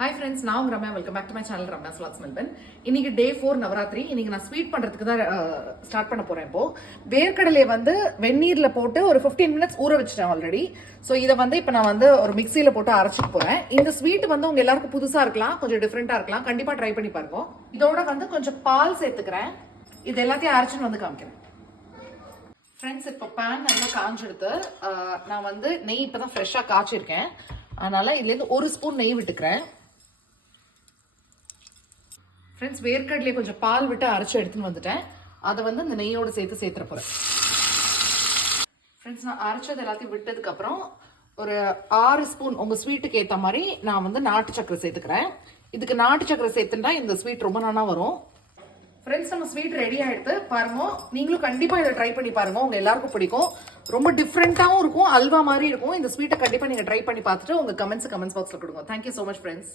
Hi friends, நான் உங்க Ramya. Welcome back to my channel Ramya slacks Melbourne. இன்னைக்கு டே 4 நவராத்திரி. இன்னைக்கு நான் ஸ்வீட் பண்றதுக்கு தான் ஸ்டார்ட் பண்ண போறேன். இப்போ வேர்க்கடலையை வந்து வெந்நீர்ல போட்டு ஒரு 15 மினிட்ஸ் ஊற வச்சிட்டேன் ஆல்ரெடி. ஸோ இதை வந்து இப்போ நான் வந்து ஒரு மிக்சியில போட்டு அரைச்சிட்டு போறேன். இந்த ஸ்வீட் வந்து உங்க எல்லாருக்கும் புதுசா இருக்கலாம், கொஞ்சம் டிஃப்ரெண்டா இருக்கலாம். கண்டிப்பா ட்ரை பண்ணி பாருங்க. இதோட வந்து கொஞ்சம் பால் சேர்த்துக்கிறேன். இது எல்லாத்தையும் அரைச்சுன்னு வந்து காமிக்கிறேன். ஃப்ரெண்ட்ஸ், இப்போ பேன் நல்லா காஞ்செடுத்து நான் வந்து நெய் இப்பதான் ஃப்ரெஷ்ஷா காய்ச்சிருக்கேன். அதனால இதுலேருந்து ஒரு ஸ்பூன் நெய் விட்டுக்கிறேன். ஃப்ரெண்ட்ஸ், வேர்க்கடலையை கொஞ்சம் பால் விட்டு அரைச்சி எடுத்துன்னு வந்துட்டேன். அதை வந்து இந்த நெய்யோடு சேர்த்துற போகிறேன். ஃப்ரெண்ட்ஸ், நான் அரைச்சது எல்லாத்தையும் விட்டதுக்கப்புறம் ஒரு 6 ஸ்பூன் உங்கள் ஸ்வீட்டுக்கு ஏற்ற மாதிரி நான் வந்து நாட்டு சக்கரை சேர்த்துக்கிறேன். இதுக்கு நாட்டு சக்கரை சேர்த்துட்டா இந்த ஸ்வீட் ரொம்ப நல்லா வரும். ஃப்ரெண்ட்ஸ், நம்ம ஸ்வீட் ரெடி ஆகிடுது பாருங்க. நீங்களும் கண்டிப்பாக இதை ட்ரை பண்ணி பாருங்க, உங்கள் எல்லாருக்கும் பிடிக்கும். ரொம்ப டிஃப்ரெண்ட்டாகவும் இருக்கும், அல்வா மாதிரி இருக்கும். இந்த ஸ்வீட்டை கண்டிப்பாக நீங்கள் ட்ரை பண்ணி பார்த்துட்டு உங்கள் கமெண்ட்ஸ் பாக்ஸில் கொடுங்க. Thank you so much friends.